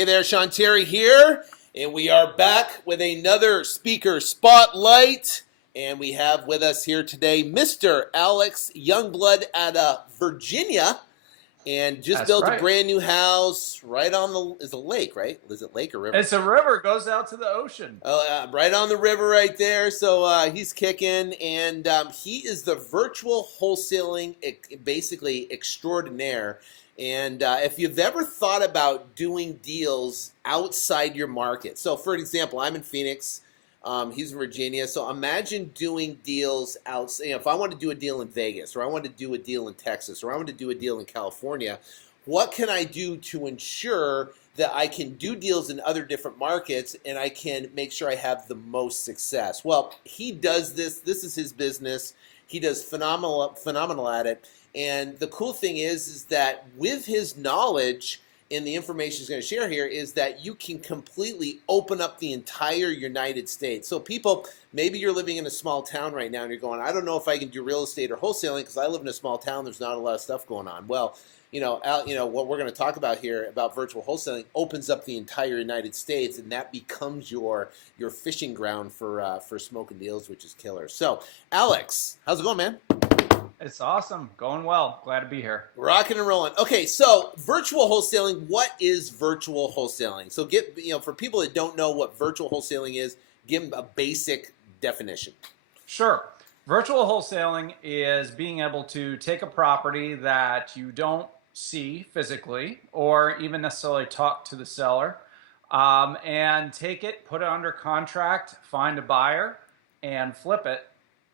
Hey there, Sean Terry here, and we are back with another speaker spotlight. And we have with us here today Mr. Alex Joungblood out of Virginia, and just built a brand new house right on the lake, right? Is it lake or river? It's a river. It goes out to the ocean. Right on the river right there. So he's kicking, and he is the virtual wholesaling, basically extraordinaire. And if you've ever thought about doing deals outside your market, so for example, I'm in Phoenix, he's in Virginia, so imagine doing deals outside. If I want to do a deal in Vegas, or I want to do a deal in Texas, or I want to do a deal in California, what can I do to ensure that I can do deals in other different markets and I can make sure I have the most success? Well, he does this. This is his business. He does phenomenal at it. And the cool thing is that with his knowledge and the information he's going to share here is that you can completely open up the entire United States. So people, maybe you're living in a small town right now and you're going, I don't know if I can do real estate or wholesaling because I live in a small town. There's not a lot of stuff going on. Well, what we're going to talk about here about virtual wholesaling opens up the entire United States, and that becomes your fishing ground for smoking deals, which is killer. So, Alex, how's it going, man? It's awesome. Going well. Glad to be here. Rocking and rolling. Okay, so virtual wholesaling, what is virtual wholesaling? So for people that don't know what virtual wholesaling is, give them a basic definition. Sure. Virtual wholesaling is being able to take a property that you don't see physically or even necessarily talk to the seller, and take it, put it under contract, find a buyer, and flip it,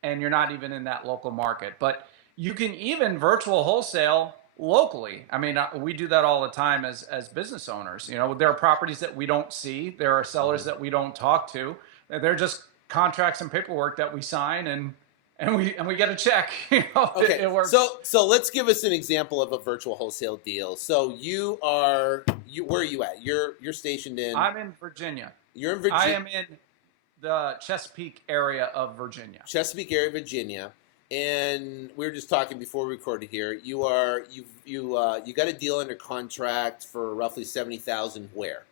and you're not even in that local market. But you can even virtual wholesale locally. I mean, we do that all the time as business owners. There are properties that we don't see. There are sellers that we don't talk to. They're just contracts and paperwork that we sign, and we get a check. Okay. It works. So let's give us an example of a virtual wholesale deal. So where are you at? You're stationed in. I'm in Virginia. You're in Virginia. I am in the Chesapeake area of Virginia. Chesapeake area, Virginia. And we were just talking before we recorded here. You got a deal under contract for roughly $70,000. Where?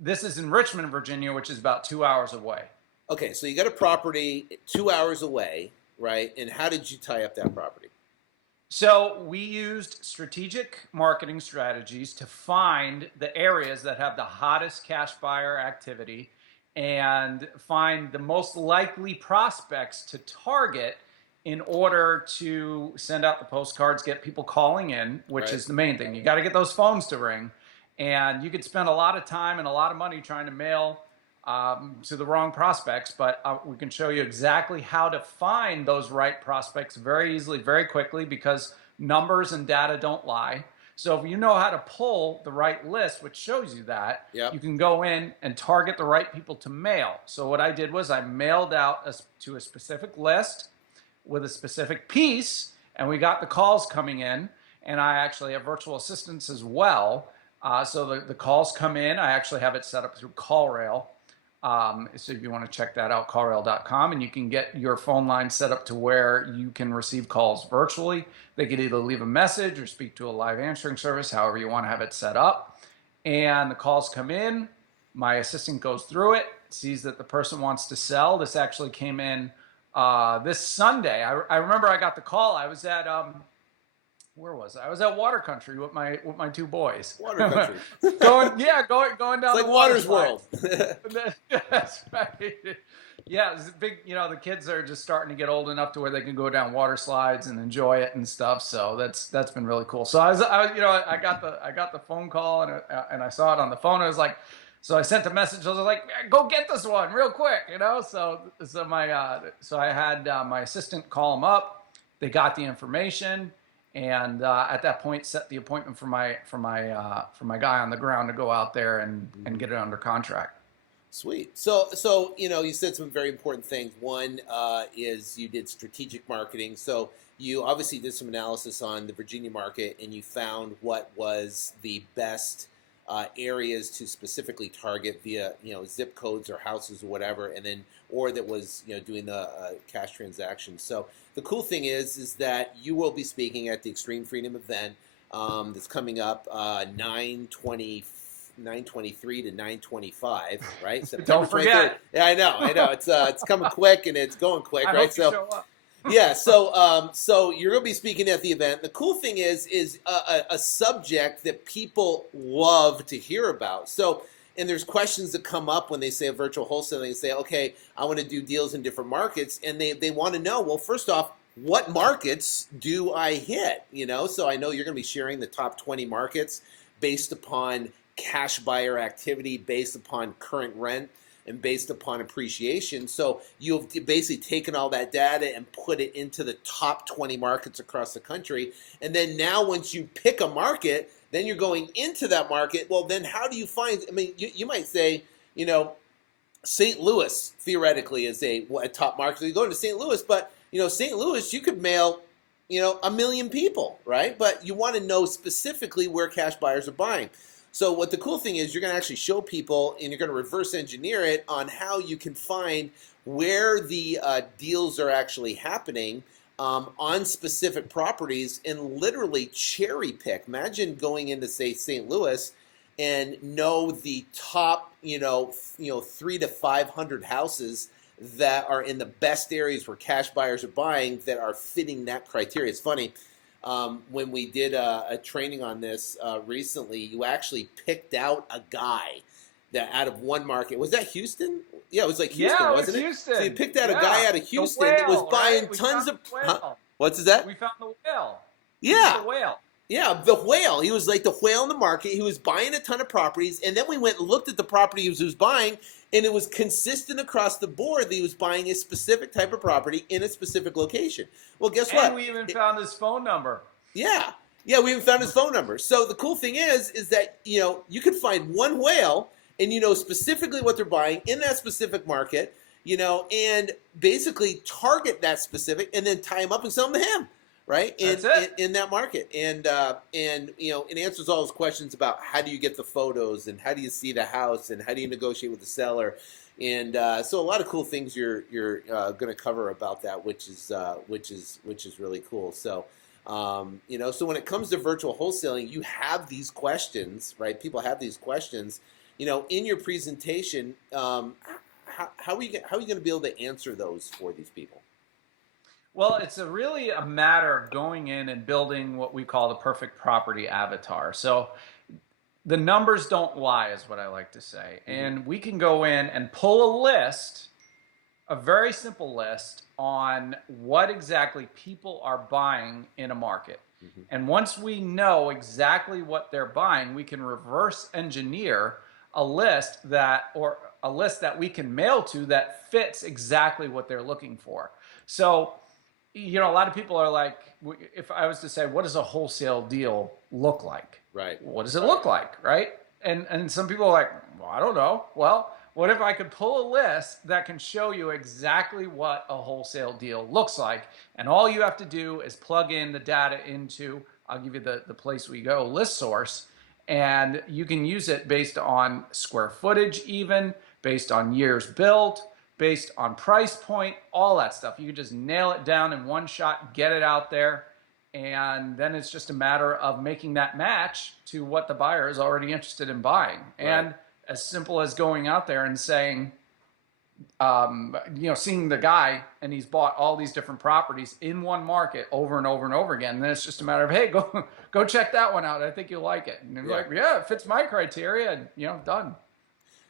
This is in Richmond, Virginia, which is about 2 hours away. Okay, so you got a property 2 hours away, right? And how did you tie up that property? So we used strategic marketing strategies to find the areas that have the hottest cash buyer activity and find the most likely prospects to target in order to send out the postcards, get people calling in, which is the main thing. You got to get those phones to ring. And you could spend a lot of time and a lot of money trying to mail to the wrong prospects, but we can show you exactly how to find those right prospects very easily, very quickly, because numbers and data don't lie. So if you know how to pull the right list, which shows you that, you can go in and target the right people to mail. So what I did was I mailed out to a specific list with a specific piece, and we got the calls coming in, and I actually have virtual assistants as well. So the calls come in. I actually have it set up through CallRail. So if you want to check that out, callrail.com, and you can get your phone line set up to where you can receive calls virtually. They could either leave a message or speak to a live answering service, however you want to have it set up. And the calls come in. My assistant goes through it, sees that the person wants to sell. This actually came in this Sunday. I remember I got the call. I was at where was I? I was at Water Country with my two boys. Water Country. going down. It's like Water's World. That's right. Yeah, it's big. The kids are just starting to get old enough to where they can go down water slides and enjoy it and stuff. So that's been really cool. So I got the phone call and I saw it on the phone. I was like, so I sent a message. I was like, go get this one real quick. So I had my assistant call them up. They got the information. And at that point, set the appointment for my guy on the ground to go out there and get it under contract. Sweet. So you said some very important things. One is you did strategic marketing. So you obviously did some analysis on the Virginia market, and you found what was the best areas to specifically target via zip codes or houses or whatever, and then or that was doing the cash transactions. So the cool thing is that you will be speaking at the Extreme Freedom event that's coming up 9/20 9:23 to 9:25, right? September Don't forget. 23rd. Yeah, I know. It's coming quick and it's going quick, I right? hope you show up. Yeah, so you're going to be speaking at the event. The cool thing is a subject that people love to hear about. So, and there's questions that come up when they say a virtual wholesaling. They say, okay, I want to do deals in different markets, and they want to know, well, first off, what markets do I hit? So I know you're going to be sharing the top 20 markets based upon cash buyer activity, based upon current rent, and based upon appreciation. So you've basically taken all that data and put it into the top 20 markets across the country. And then now once you pick a market, then you're going into that market. Well, then how do you find, you might say, St. Louis theoretically is a top market. So you go into St. Louis, but St. Louis, you could mail, 1 million people, right? But you want to know specifically where cash buyers are buying. So what the cool thing is, you're going to actually show people, and you're going to reverse engineer it on how you can find where the deals are actually happening on specific properties, and literally cherry pick. Imagine going into, say, St. Louis and know the top, 300 to 500 houses that are in the best areas where cash buyers are buying that are fitting that criteria. It's funny. When we did a training on this recently, you actually picked out a guy that out of one market. Was that Houston? Yeah, it was like Houston, wasn't it? Houston. So you picked out a guy out of Houston that was buying tons of. Huh? What's that? We found the whale. Yeah. The whale. Yeah, the whale. He was like the whale in the market. He was buying a ton of properties, and then we went and looked at the property he was buying, and it was consistent across the board that he was buying a specific type of property in a specific location. Well, guess what? And we even found his phone number. Yeah, we even found his phone number. So the cool thing is that, you could find one whale, and you know specifically what they're buying in that specific market, and basically target that specific, and then tie him up and sell them to him. Right in that market, and it answers all those questions about how do you get the photos, and how do you see the house, and how do you negotiate with the seller, and so a lot of cool things you're going to cover about that, which is really cool. So so when it comes to virtual wholesaling, you have these questions, right? People have these questions, in your presentation. How are you going to be able to answer those for these people? Well, it's really a matter of going in and building what we call the perfect property avatar. So the numbers don't lie, is what I like to say. Mm-hmm. And we can go in and pull a list, a very simple list, on what exactly people are buying in a market. Mm-hmm. And once we know exactly what they're buying, we can reverse engineer a list that we can mail to that fits exactly what they're looking for. So a lot of people are like, if I was to say, what does a wholesale deal look like? Right. What does it look like? Right. And some people are like, well, I don't know. Well, what if I could pull a list that can show you exactly what a wholesale deal looks like? And all you have to do is plug in the data into, I'll give you the place we go, list source. And you can use it based on square footage, even based on years built, based on price point, all that stuff. You can just nail it down in one shot, get it out there, and then it's just a matter of making that match to what the buyer is already interested in buying. Right. And as simple as going out there and saying, seeing the guy and he's bought all these different properties in one market over and over and over again. And then it's just a matter of, hey, go check that one out. I think you'll like it. And they're like, yeah, it fits my criteria, and done.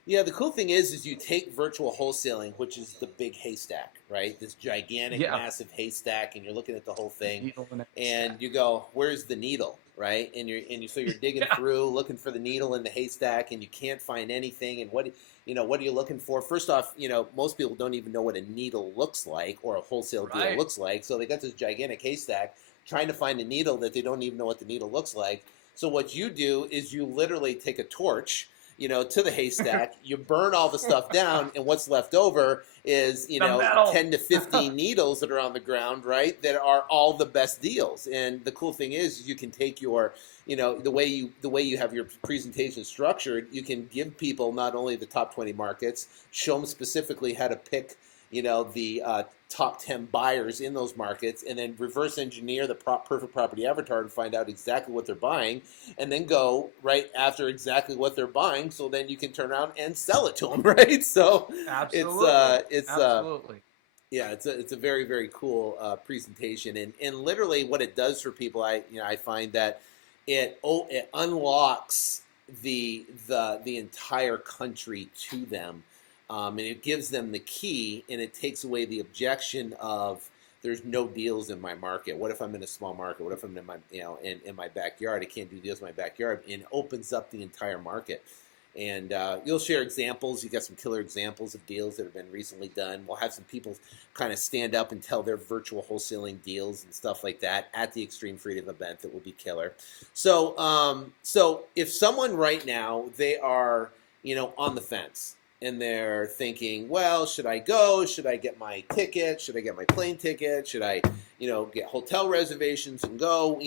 Yeah, the cool thing is you take virtual wholesaling, which is the big haystack, right? This gigantic, massive haystack, and you're looking at the whole thing, and you go, "Where's the needle?" Right? And so you're digging through, looking for the needle in the haystack, and you can't find anything. And what are you looking for? First off, most people don't even know what a needle looks like or a wholesale deal looks like. So they got this gigantic haystack trying to find a needle that they don't even know what the needle looks like. So what you do is you literally take a torch, to the haystack, you burn all the stuff down, and what's left over is, 10 to 15 needles that are on the ground, right, that are all the best deals. And the cool thing is you can take your, the way you have your presentation structured, you can give people not only the top 20 markets, show them specifically how to pick, the top 10 buyers in those markets, and then reverse engineer the perfect property avatar to find out exactly what they're buying, and then go right after exactly what they're buying, so then you can turn around and sell it to them, right? So Absolutely. Yeah, it's a very, very cool presentation, and literally what it does for people, I find that it unlocks the entire country to them, and it gives them the key, and it takes away the objection of there's no deals in my market. What if I'm in a small market? What if I'm in my in my backyard? I can't do deals in my backyard, and it opens up the entire market. And you'll share examples. You got some killer examples of deals that have been recently done. We'll have some people kind of stand up and tell their virtual wholesaling deals and stuff like that at the Extreme Freedom event. That will be killer. So, so if someone right now, they are, on the fence and they're thinking, well, should I go? Should I get my ticket? Should I get my plane ticket? Should I, get hotel reservations and go?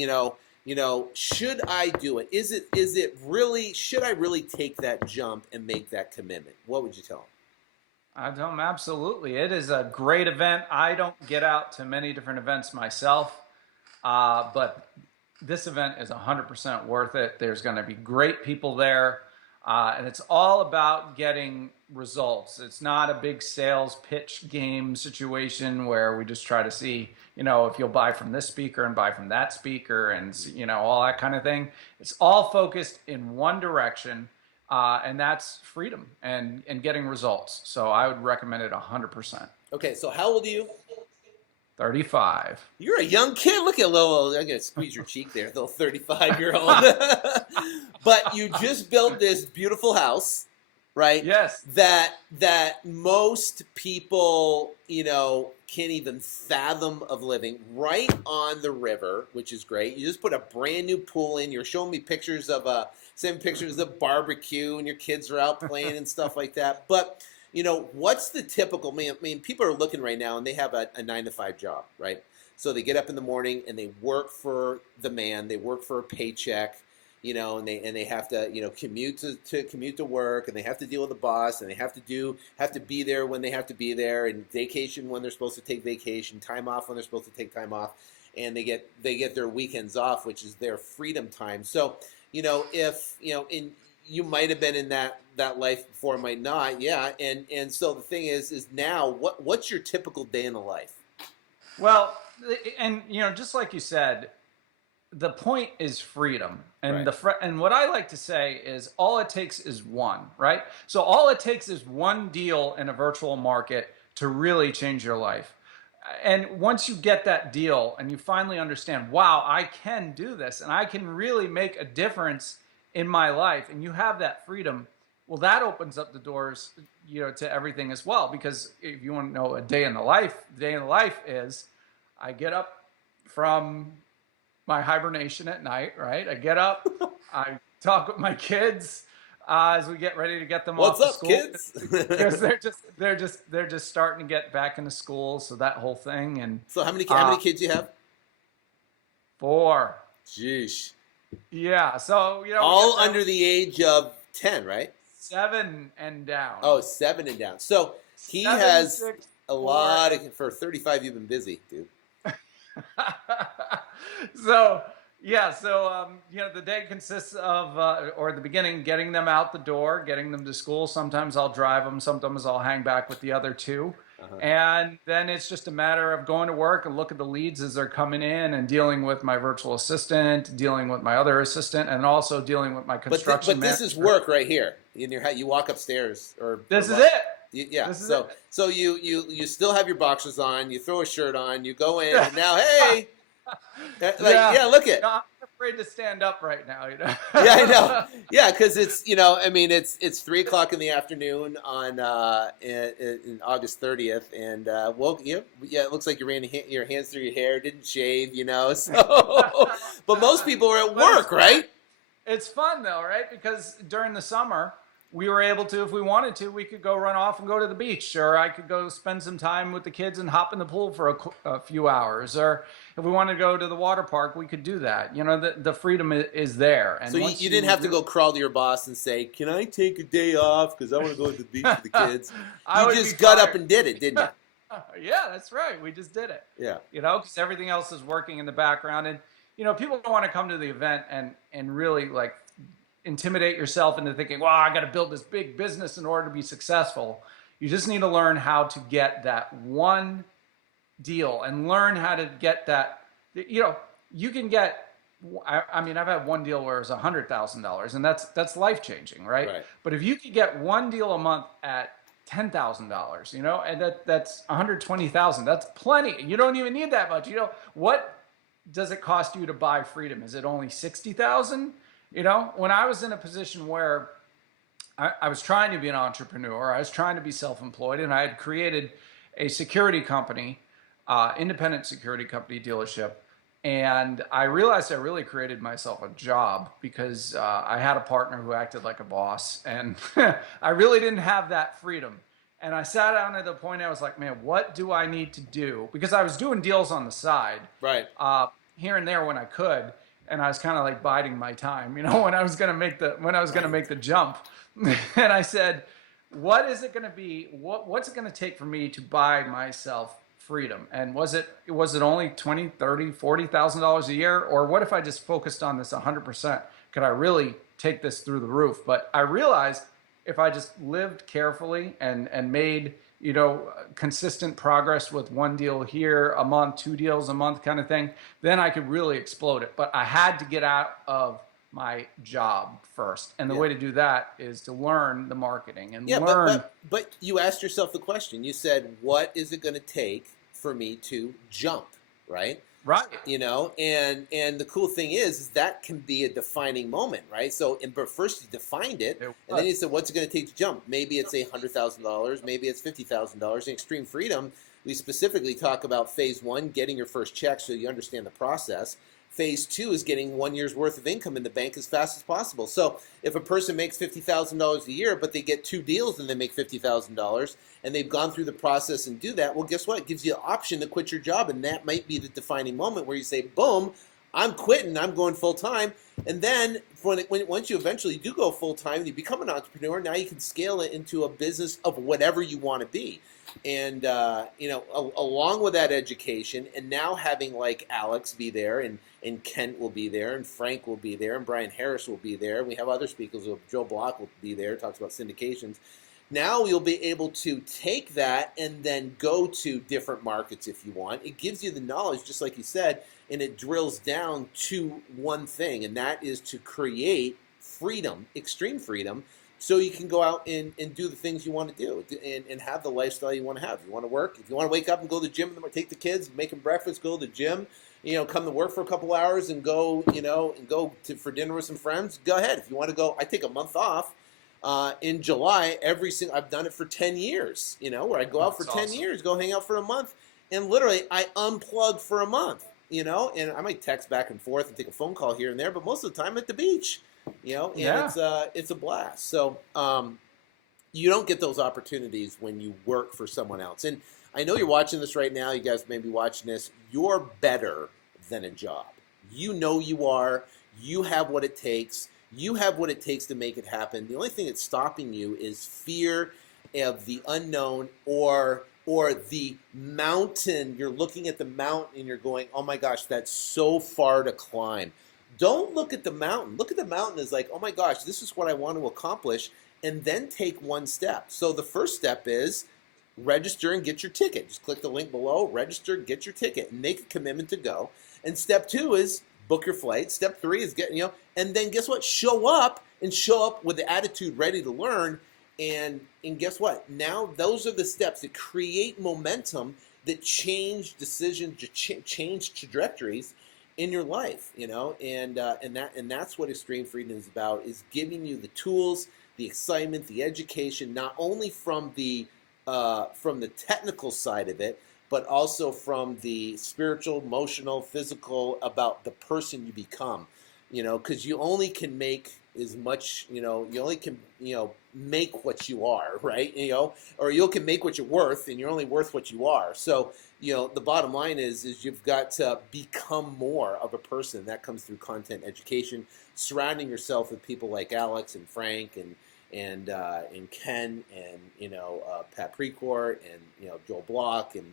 Should I do it? Is it really, should I really take that jump and make that commitment? What would you tell them? I tell them absolutely. It is a great event. I don't get out to many different events myself, but this event is 100% worth it. There's going to be great people there, and it's all about getting results. It's not a big sales pitch game situation where we just try to see, if you'll buy from this speaker and buy from that speaker and, all that kind of thing. It's all focused in one direction, and that's freedom and getting results. So I would recommend it 100%. Okay, so how old are you? 35. You're a young kid. Look at little, I'm going to squeeze your cheek there, little 35-year-old. But you just built this beautiful house, right? Yes. That most people, can't even fathom of living right on the river, which is great. You just put a brand new pool in. You're showing me pictures of sending pictures of barbecue, and your kids are out playing and stuff like that. But what's the typical, people are looking right now and they have a 9-to-5 job, right? So they get up in the morning and they work for the man, they work for a paycheck, and they have to, commute to work, and they have to deal with the boss, and they have to be there when they have to be there, and vacation when they're supposed to take vacation, time off when they're supposed to take time off, and they get their weekends off, which is their freedom time. So, if, you might have been in that life before, might not, yeah. And so the thing is now what's your typical day in the life? Well, and just like you said, the point is freedom, and right. And what I like to say is all it takes is one, right? So all it takes is one deal in a virtual market to really change your life. And once you get that deal and you finally understand, wow, I can do this and I can really make a difference in my life, and you have that freedom, well, that opens up the doors, to everything as well. Because if you want to know a day in the life, is I get up from my hibernation at night, right? I get up, I talk with my kids as we get ready to get them off to school. What's up, kids? Because they're just starting to get back into school, so that whole thing. And so how many kids do you have? 4. Jeez. Yeah, so all under the age of 10, right? 7 and down. Oh, 7 and down. So he 7, has 6, a lot of, for 35. You've been busy, dude. So the day consists of, or the beginning, getting them out the door, getting them to school. Sometimes I'll drive them. Sometimes I'll hang back with the other 2. And then it's just a matter of going to work and look at the leads as they're coming in, and dealing with my virtual assistant, dealing with my other assistant, and also dealing with my construction manager. But this is work right here. You walk upstairs, this is it. Yeah. So you still have your boxers on. You throw a shirt on. You go in, and now, hey. Look at. No, I'm afraid to stand up right now. Yeah, I know. Yeah, because it's it's 3:00 in the afternoon on in August 30th, and it looks like you ran your hands through your hair, didn't shave, So, but most people are at work, right? It's fun though, right? Because during the summer, we were able to, if we wanted to, we could go run off and go to the beach, or I could go spend some time with the kids and hop in the pool for a few hours, or if we wanted to go to the water park, we could do that. The freedom is there. And so you didn't have to go crawl to your boss and say, "Can I take a day off because I want to go to the beach with the kids"? You just got up and did it, didn't you? Yeah, that's right. We just did it. Yeah. Because everything else is working in the background. And, people don't want to come to the event and really like intimidate yourself into thinking, well, I got to build this big business in order to be successful. You just need to learn how to get that one deal and learn how to get that. You can get, I've had one deal where it was $100,000 and that's life-changing, right? But if you could get one deal a month at $10,000, and that's 120,000, that's plenty. You don't even need that much. What does it cost you to buy freedom? Is it only 60,000? When I was in a position where I was trying to be an entrepreneur, I was trying to be self-employed, and I had created a security company, independent security company dealership. And I realized I really created myself a job because I had a partner who acted like a boss, and I really didn't have that freedom. And I sat down at the point I was like, man, what do I need to do? Because I was doing deals on the side, right, here and there when I could, and I was kind of like biding my time, when I was going to make the jump. And I said, what is it going to be? What's it going to take for me to buy myself freedom? And was it only $20,000, $30,000, $40,000 a year? Or what if I just focused on this 100%? Could I really take this through the roof? But I realized if I just lived carefully and made, consistent progress with one deal here a month, two deals a month kind of thing, then I could really explode it. But I had to get out of my job first. And the way to do that is to learn the marketing and learn. But you asked yourself the question. You said, what is it going to take for me to jump, right? Right. And the cool thing is that can be a defining moment, right? So, but first you defined it, and then you said, what's it going to take to jump? Maybe it's $100,000, maybe it's $50,000. In Extreme Freedom, we specifically talk about phase 1, getting your first check so you understand the process. Phase 2 is getting 1 year's worth of income in the bank as fast as possible. So if a person makes $50,000 a year, but they get 2 deals and they make $50,000, and they've gone through the process and do that, well, guess what? It gives you the option to quit your job, and that might be the defining moment where you say, boom, I'm quitting, I'm going full-time. And then once you eventually do go full-time, you become an entrepreneur, now you can scale it into a business of whatever you want to be. And, along with that education, and now having like Alex be there, and Kent will be there, and Frank will be there, and Brian Harris will be there. We have other speakers. Joe Block will be there, talks about syndications. Now you'll be able to take that and then go to different markets if you want. It gives you the knowledge, just like you said, and it drills down to one thing, and that is to create freedom, extreme freedom, so you can go out and do the things you want to do and have the lifestyle you want to have. If you want to work, if you want to wake up and go to the gym, take the kids, make them breakfast, go to the gym, come to work for a couple hours and go, for dinner with some friends, go ahead. If you want to go, I take a month off in July I've done it for 10 years, where I go out for 10 years, go hang out for a month, and literally I unplug for a month, and I might text back and forth and take a phone call here and there, but most of the time at the beach. It's a blast. So you don't get those opportunities when you work for someone else. And I know you're watching this right now. You guys may be watching this. You're better than a job. You know you are. You have what it takes. You have what it takes to make it happen. The only thing that's stopping you is fear of the unknown or the mountain. You're looking at the mountain and you're going, oh my gosh, that's so far to climb. Don't look at the mountain. Look at the mountain as like, oh my gosh, this is what I want to accomplish, and then take one step. So the first step is register and get your ticket. Just click the link below, register, get your ticket, and make a commitment to go. And step 2 is book your flight. Step 3 is and then guess what? Show up with the attitude ready to learn. And guess what? Now those are the steps that create momentum, that change decisions, change trajectories in your life, and that's what Extreme Freedom is about, is giving you the tools, the excitement, the education, not only from the technical side of it, but also from the spiritual, emotional, physical, about the person you become, because you only can make as much, you only can, make what you are, right? Or you can make what you're worth, and you're only worth what you are. So, the bottom line is you've got to become more of a person. That comes through content education, surrounding yourself with people like Alex and Frank and Ken and Pat Precourt and Joel Block and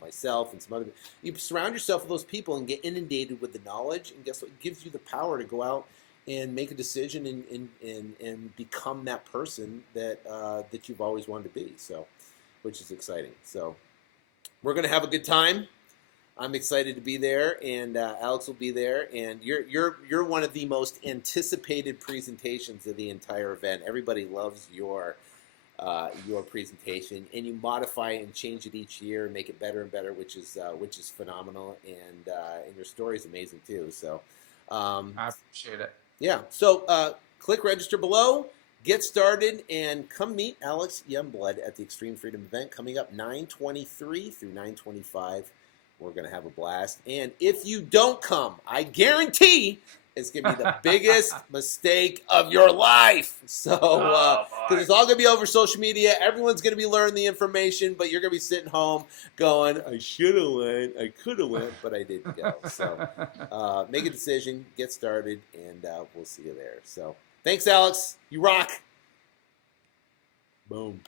myself and some other. You surround yourself with those people and get inundated with the knowledge, and guess what? It gives you the power to go out and make a decision and become that person that you've always wanted to be. So, which is exciting. So, we're gonna have a good time. I'm excited to be there, and Alex will be there. And you're one of the most anticipated presentations of the entire event. Everybody loves your presentation, and you modify it and change it each year and make it better and better, which is phenomenal. And your story is amazing too. So I appreciate it. Yeah. So click register below. Get started and come meet Alex Youngblood at the Extreme Freedom event coming up 9/23 through 9/25. We're going to have a blast. And if you don't come, I guarantee it's going to be the biggest mistake of your life. So, because it's all going to be over social media. Everyone's going to be learning the information, but you're going to be sitting home going, I should have went, I could have went, but I didn't go. So, make a decision, get started, and we'll see you there. So, thanks, Alex. You rock. Boom.